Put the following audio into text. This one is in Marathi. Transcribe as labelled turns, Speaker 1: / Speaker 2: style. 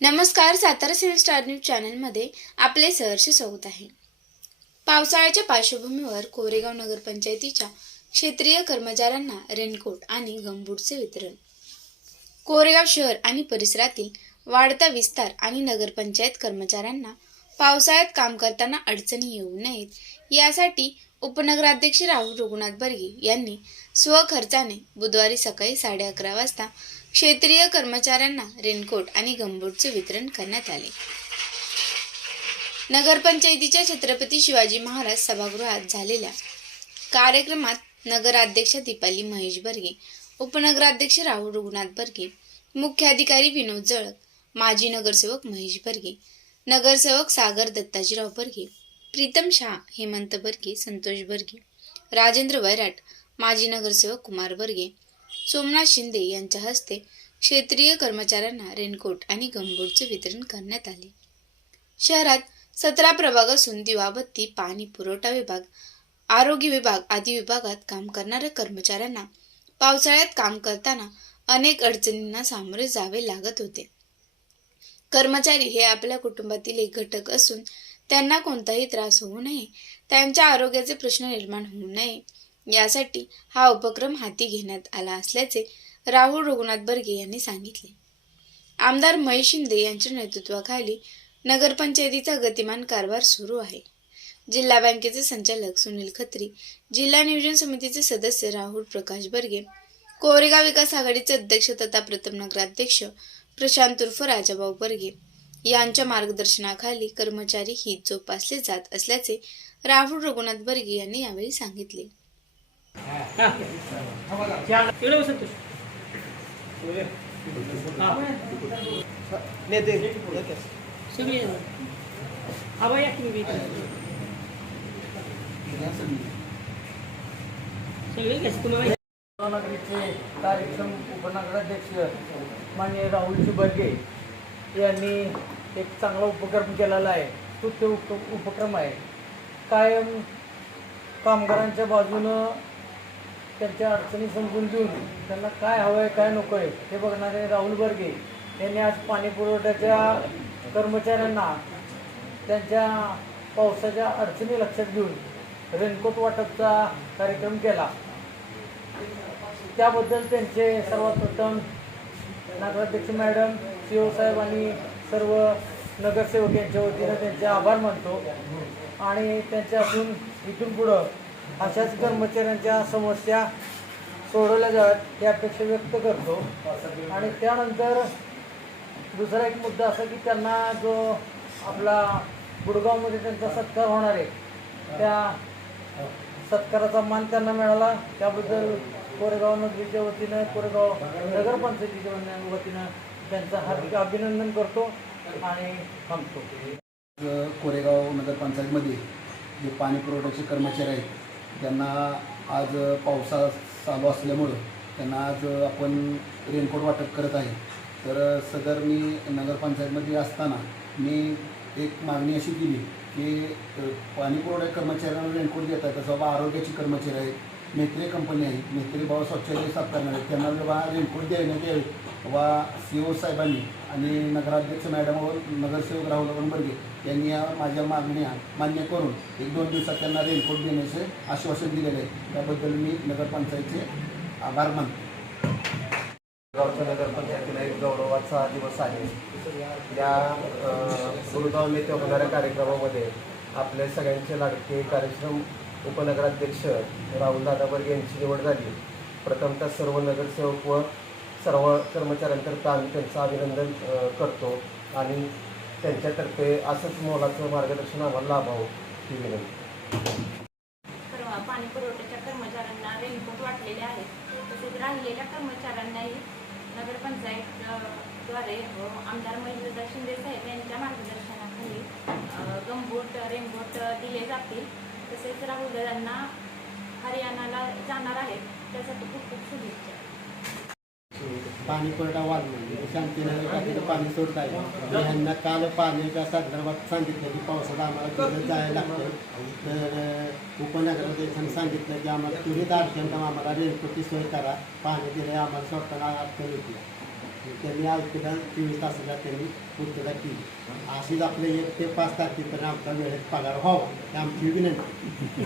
Speaker 1: नमस्कार सातारा सिव्हिल स्टार न्यूज चॅनलमध्ये आपले सहर्ष स्वागत आहे. पावसाळ्याच्या पार्श्वभूमीवर कोरेगाव नगरपंचायतीच्या क्षेत्रीय कर्मचाऱ्यांना रेनकोट आणि गंबूटचे वितरण. कोरेगाव शहर आणि परिसरातील वाढता विस्तार आणि नगरपंचायत कर्मचाऱ्यांना पावसाळ्यात काम करताना अडचणी येऊ नयेत यासाठी उपनगराध्यक्ष राहुल रघुनाथ बर्गे यांनी स्वखर्चाने बुधवारी सकाळी साडे अकरा वाजता क्षेत्रीय कर्मचाऱ्यांना रेनकोट आणि गमबूटचे वितरण करण्यात आले. नगरपंचायतीच्या छत्रपती शिवाजी महाराज सभागृहात झालेल्या कार्यक्रमात नगराध्यक्ष दीपाली महेश बर्गे उपनगराध्यक्ष राहुल रघुनाथ बर्गे मुख्याधिकारी विनोद जळक माजी नगरसेवक महेश बर्गे नगरसेवक सागर दत्ताजीराव बर्गे प्रीतम शाह हेमंत बर्गे संतोष बर्गे राजेंद्र वैराट माजी नगरसेवक कुमार बर्गे सोमनाथ शिंदे यांच्या हस्ते क्षेत्रीय कर्मचाऱ्यांना रेनकोट आणि गंबोटचे वितरण करण्यात आले. शहरात सतरा प्रभाग असून दिवाबत्ती पाणी पुरवठा विभाग आरोग्य विभाग आदी विभागात काम करणाऱ्या कर्मचाऱ्यांना पावसाळ्यात काम करताना अनेक अडचणींना सामोरे जावे लागत होते. कर्मचारी हे आपल्या कुटुंबातील एक घटक असून त्यांना कोणताही त्रास होऊ नये त्यांच्या आरोग्याचे प्रश्न निर्माण होऊ नये यासाठी हा उपक्रम हाती घेण्यात आला असल्याचे राहुल रघुनाथ बर्गे यांनी सांगितले. आमदार महेश शिंदे यांच्या नेतृत्वाखाली नगरपंचायतीचा गतिमान कारभार सुरू आहे. जिल्हा बँकेचे संचालक सुनील खत्री जिल्हा नियोजन समितीचे सदस्य राहुल प्रकाश बर्गे कोरेगाव विकास आघाडीचे अध्यक्ष तथा प्रथम नगराध्यक्ष प्रशांत उर्फ राजाभाऊ बर्गे यांच्या मार्गदर्शनाखाली कर्मचारी ही जोपासले जात असल्याचे राहुल रघुनाथ बर्गे यांनी यावेळी सांगितले.
Speaker 2: इकडे संतोष. हा.
Speaker 3: नेते
Speaker 2: सगळी आहे. या तुम्ही सगळे तुम्हाला
Speaker 3: नगरीचे कार्यक्रम उपनगराध्यक्ष माननीय राहुल सुबर्गे यांनी एक चांगला उपक्रम केलेला आहे तो ते उप उपक्रम आहे कायम कामगारांच्या बाजूनं त्यांच्या अडचणी समजून देऊन त्यांना काय हवं आहे काय नको आहे हे बघणारे राहुल बर्गे यांनी आज पाणी पुरवठ्याच्या कर्मचाऱ्यांना त्यांच्या पावसाच्या अडचणी लक्षात घेऊन रेनकोट वाटपचा कार्यक्रम केला. त्याबद्दल त्यांचे सर्वात प्रथम नगराध्यक्ष मॅडम सी ओ साहेब आणि सर्व नगरसेवक यांच्या वतीनं त्यांचे आभार मानतो. आणि त्यांच्यातून इथून पुढं अशाच कर्मचाऱ्यांच्या समस्या सोडवल्या जाव्यात ही अपेक्षा व्यक्त करतो. आणि त्यानंतर दुसरा एक मुद्दा असा की त्यांना जो आपला गुडगावमध्ये त्यांचा सत्कार होणार आहे त्या सत्काराचा मान त्यांना मिळाला. त्याबद्दल कोरेगाव नगरीच्या वतीनं कोरेगाव नगरपंचायतीच्या वतीनं- वतीनं त्यांचं हार्दिक अभिनंदन करतो आणि थांबतो.
Speaker 4: कोरेगाव नगरपंचायतमध्ये जे पाणी पुरवठ्याचे कर्मचारी आहेत त्यांना आज पावसा चालू असल्यामुळं त्यांना आज आपण रेनकोट वाटप करत आहे. तर सदर मी नगरपंचायतमध्ये असताना मी एक मागणी अशी केली की अ, पाणी पुरवठा कर्मचाऱ्यांना रेनकोट देत आहे तसं बाबा आरोग्याची कर्मचारी आहे मेत्रे कंपनी आहे. मेत्रे बाबा स्वच्छता साफ करणार आहेत त्यांना बाबा रेनकोट देण्यात यावे वा सी ओ साहेबांनी आणि नगराध्यक्ष मॅडम व नगरसेवक राहुल बर्गे यांनी या माझ्या मागण्या मान्य करून एक दोन दिवसात त्यांना रेनकोट देण्याचे आश्वासन दिलेले आहे. त्याबद्दल मी नगरपंचायतचे आभार मानतो.
Speaker 5: गावच्या नगरपंचायतीला एक गौरवाचा दिवस आहे. या गुरुगाव येथे होणाऱ्या कार्यक्रमामध्ये आपले सगळ्यांचे लाडके कार्यक्रम उपनगराध्यक्ष राहुलदादा बर्गे यांची निवड झाली. प्रथमतः सर्व नगरसेवक व सर्व कर्मचाऱ्यांतर्फे आम्ही त्यांचं अभिनंदन करतो आणि त्यांच्यातर्फे असंच मोलाचं मार्गदर्शन आम्हाला लाभावं ही विनंती.
Speaker 6: परवा पाणी पुरवठ्याच्या कर्मचाऱ्यांना रेनकोट वाटलेले आहेत. तसेच राहिलेल्या कर्मचाऱ्यांनाही नगरपंचायतद्वारे अ, आमदार महेंद्रदा शिंदे साहेब यांच्या मार्गदर्शनाखाली अ, रेनकोट दिले जातील. तसेच राहुल यांना हरियाणाला जाणार आहेत त्यासाठी खूप खूप शुभेच्छा.
Speaker 7: म्हणजे पाणी कोरडा वाढवून शांतीनगर टाकीचं पाणी सोडत आहे यांना काल पाण्याच्या संदर्भात सांगितलं की पावसाळा आम्हाला तिथं जायला लागतं. तर अं, उपनगराध्यक्षांनी सांगितलं की आम्हाला त्वरित अर्जंट आम्हाला रेनकोटची सोय करा. पाणी दिलं आम्हाला स्वतःला अडचण येते त्यांनी अल्पदा चोवीस तासाला त्यांनी पूर्तता केली. अशीच आपले एक ते पाच तारखेपर्यंत आमचा वेळेत पगार व्हावा ही आमची विनंती.